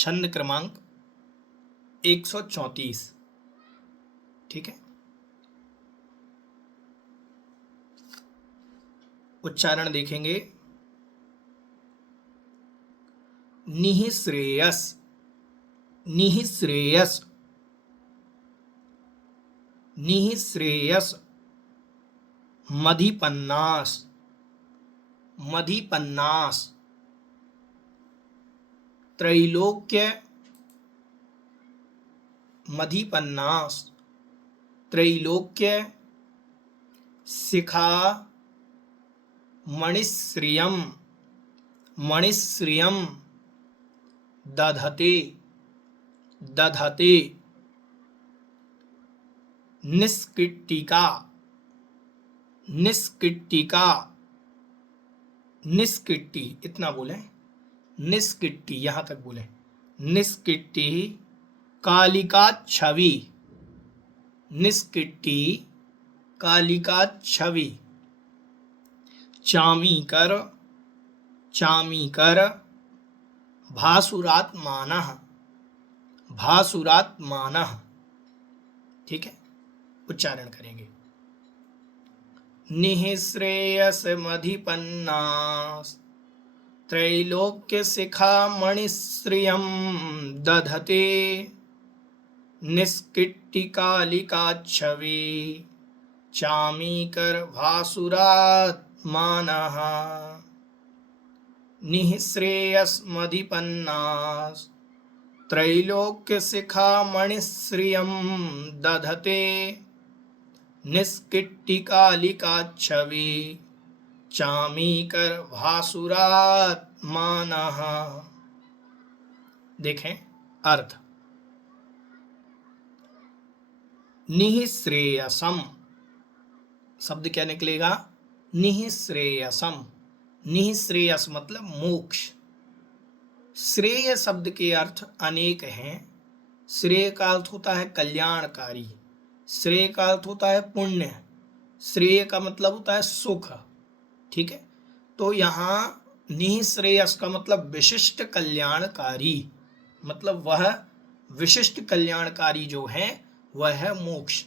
छंद क्रमांक 134। ठीक है, उच्चारण देखेंगे। निःश्रेयस, निःश्रेयस, निःश्रेयस, मधिपन्नास, मधिपन्नास, त्रैलोक्य, मधिपन्नास, त्रैलोक्य, शिखा, मणिश्रियम, मणिश्रियम, दधते, दधते, निष्किट्टिका, निष्किट्टिका, निष्किट्टी, इतना बोले, निष्किट्टी, यहां तक बोले, निष्किट्टी, कालिका छवि, निष्किट्टी, कालिका छवि, चामीकर, चामीकर, भासुरात्मानः, भासुरात्मानः। ठीक है, उच्चारण करेंगे। निःश्रेयस मधिपन्नास, त्रैलोक्य शिखा मणिश्रियम, दधते, निष्किट्टिकालिका छवि, चामीकर भासुरात्मानः। निःश्रेयस मधिपन्नास, त्रैलोक्य शिखा मणिश्रियम, दधते, निष्किट्टिकालिका छवि, चामीकर भासुरात्मानः। देखें अर्थ। निःश्रेयसम शब्द क्या निकलेगा? निःश्रेयसम। निःश्रेयस मतलब मोक्ष। श्रेय शब्द के अर्थ अनेक हैं। श्रेय का अर्थ होता है कल्याणकारी, श्रेय का अर्थ होता है पुण्य, श्रेय का मतलब होता है सुख। ठीक है, तो यहाँ निःश्रेयस का मतलब विशिष्ट कल्याणकारी, मतलब वह विशिष्ट कल्याणकारी जो है वह है मोक्ष।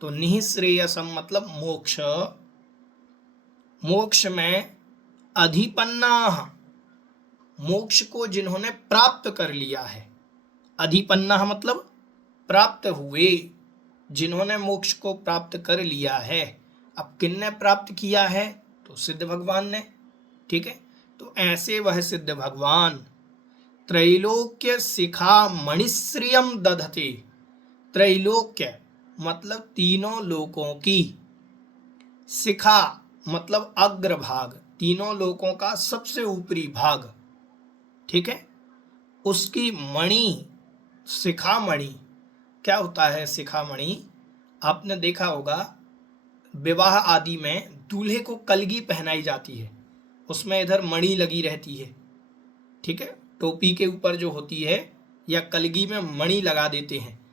तो निःश्रेयसम मतलब मोक्ष। मोक्ष में अधिपन्नाः, मोक्ष को जिन्होंने प्राप्त कर लिया है। अधिपन्नाः मतलब प्राप्त हुए, जिन्होंने मोक्ष को प्राप्त कर लिया है। अब किन्ने प्राप्त किया है? तो सिद्ध भगवान ने। ठीक है, तो ऐसे वह सिद्ध भगवान त्रैलोक्य शिखा मणिश्रियम दधते। त्रैलोक्य मतलब तीनों लोकों की, शिखा मतलब अग्रभाग, तीनों लोकों का सबसे ऊपरी भाग। ठीक है, उसकी मणि, शिखामणि। क्या होता है शिखामणि? आपने देखा होगा विवाह आदि में दूल्हे को कलगी पहनाई जाती है, उसमें इधर मणि लगी रहती है। ठीक है, टोपी के ऊपर जो होती है या कलगी में मणि लगा देते हैं।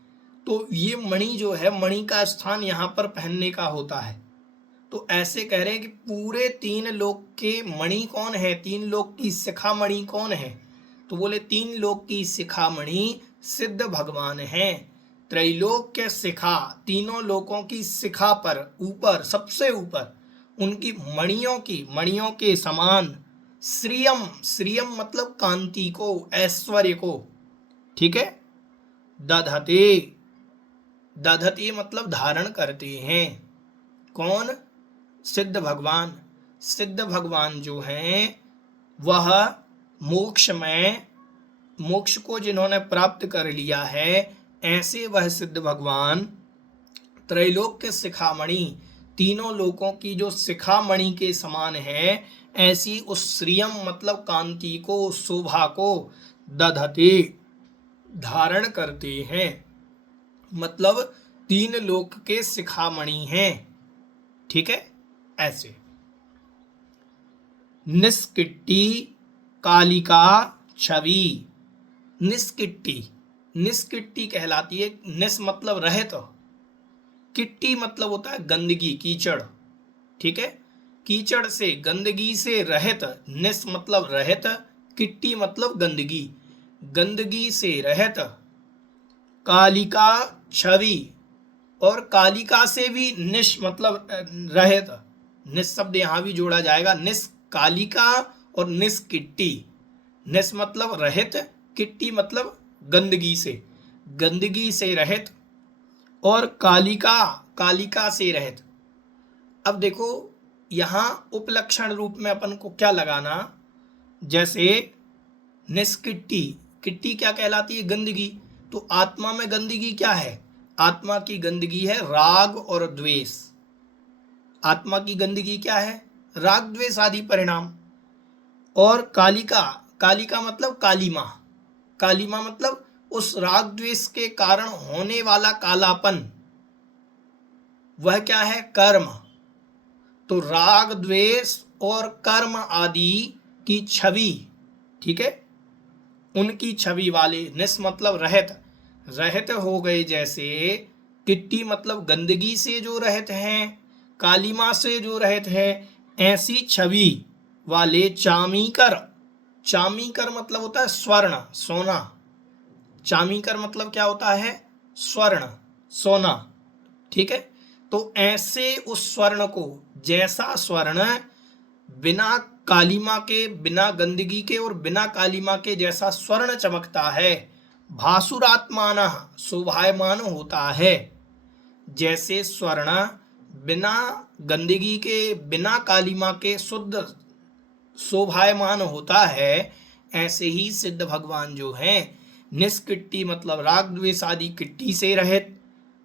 तो ये मणि जो है, मणि का स्थान यहाँ पर पहनने का होता है। तो ऐसे कह रहे हैं कि पूरे तीन लोक के मणि कौन है, तीन लोक की शिखामणि कौन है? तो बोले तीन लोक की शिखामणि सिद्ध भगवान हैं। त्रैलोक्य शिखा, तीनों लोकों की शिखा पर ऊपर, सबसे ऊपर उनकी मणियों की, मणियों के समान, श्रियम, श्रियम मतलब कांति को, ऐश्वर्य को। ठीक है, दधते, दधते मतलब धारण करते हैं। कौन? सिद्ध भगवान। सिद्ध भगवान जो हैं वह मोक्ष में, मोक्ष को जिन्होंने प्राप्त कर लिया है, ऐसे वह सिद्ध भगवान त्रैलोक्य शिखामणि, तीनों लोकों की जो शिखामणि के समान है, ऐसी उस श्रियम मतलब कांति को, शोभा को, दधते धारण करते हैं। मतलब तीन लोक के शिखामणि हैं। ठीक है, ऐसे। निष्किट्टी कालिका छवि। निष्किट्टी, निष्किट्टी कहलाती है। निस मतलब रहित, किट्टी मतलब होता है गंदगी, कीचड़। ठीक है, कीचड़ से, गंदगी से रहित। निस मतलब रहित, किट्टी मतलब गंदगी। गंदगी से रहित कालिका छवि, और कालिका से भी निश मतलब रहित, निश शब्द यहां भी जोड़ा जाएगा, निश कालिका और निश किट्टी। निश मतलब रहित, किट्टी मतलब गंदगी से, गंदगी से रहित, और कालिका, कालिका से रहित। अब देखो यहां उपलक्षण रूप में अपन को क्या लगाना, जैसे निष्किट्टी, किट्टी क्या कहलाती है, गंदगी। तो आत्मा में गंदगी क्या है, आत्मा की गंदगी है राग और द्वेष। आत्मा की गंदगी क्या है, राग द्वेष आदि परिणाम। और कालिका, कालिका मतलब कालिमा, कालिमा मतलब उस राग द्वेष के कारण होने वाला कालापन, वह क्या है, कर्म। तो राग द्वेष और कर्म आदि की छवि, ठीक है, उनकी छवि वाले, निस मतलब रहित, रहित हो गए जैसे, किट्टी मतलब गंदगी से जो रहित हैं, कालिमा से जो रहित है, ऐसी छवि वाले चामीकर, चामीकर मतलब होता है स्वर्ण, सोना। चामीकर मतलब क्या होता है, स्वर्ण, सोना, ठीक है। तो ऐसे उस स्वर्ण को, जैसा स्वर्ण बिना कालिमा के, बिना गंदगी के और बिना कालिमा के जैसा स्वर्ण चमकता है, भासुरात्मान शोभायमान होता है। जैसे स्वर्ण बिना गंदगी के, बिना कालिमा के शुद्ध शोभायमान होता है, ऐसे ही सिद्ध भगवान जो हैं, निष्किट्टी मतलब राग द्वेष आदि किट्टी से रहित,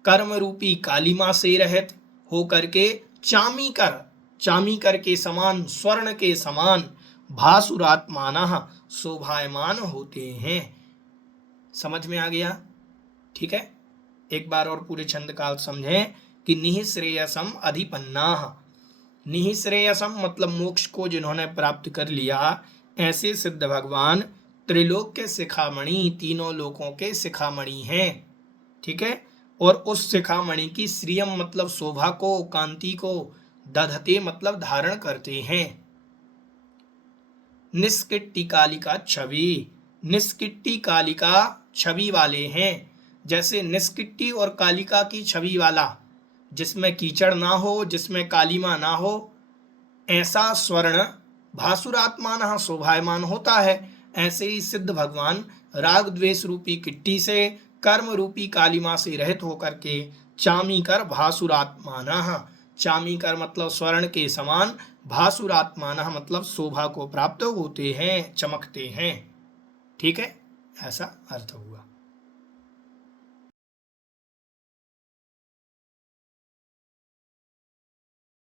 कर्म रूपी कालिमा से रहित होकर के चामीकर, चामीकर के समान, स्वर्ण के समान, भासुरात्मानः शोभायमान होते हैं। समझ में आ गया, ठीक है। एक बार और पूरे छंद का समझें कि निःश्रेयसम अधिपन्नाः, निःश्रेयसम मतलब मोक्ष को जिन्होंने प्राप्त कर लिया, ऐसे सिद्ध भगवान त्रिलोक के शिखामणि, तीनों लोकों के शिखामणि हैं, ठीक है। और उस शिखामणि की श्रियम मतलब शोभा को, कांति को, दधते मतलब धारण करते हैं। निष्किट्टी कालिका छवि, निष्किट्टी कालिका छवि वाले हैं। जैसे निष्किट्टी और कालिका की छवि वाला, जिसमें कीचड़ ना हो, जिसमें कालिमा ना हो, ऐसा स्वर्ण भासुरात्मान शोभायमान होता है। ऐसे ही सिद्ध भगवान राग द्वेष रूपी किट्टी से, कर्म रूपी कालिमा से रहित होकर के चामीकर भासुरात्मान, चामीकर मतलब स्वर्ण के समान, भासुरात्मान मतलब शोभा को प्राप्त होते हैं, चमकते हैं, ठीक है, ऐसा अर्थ हुआ।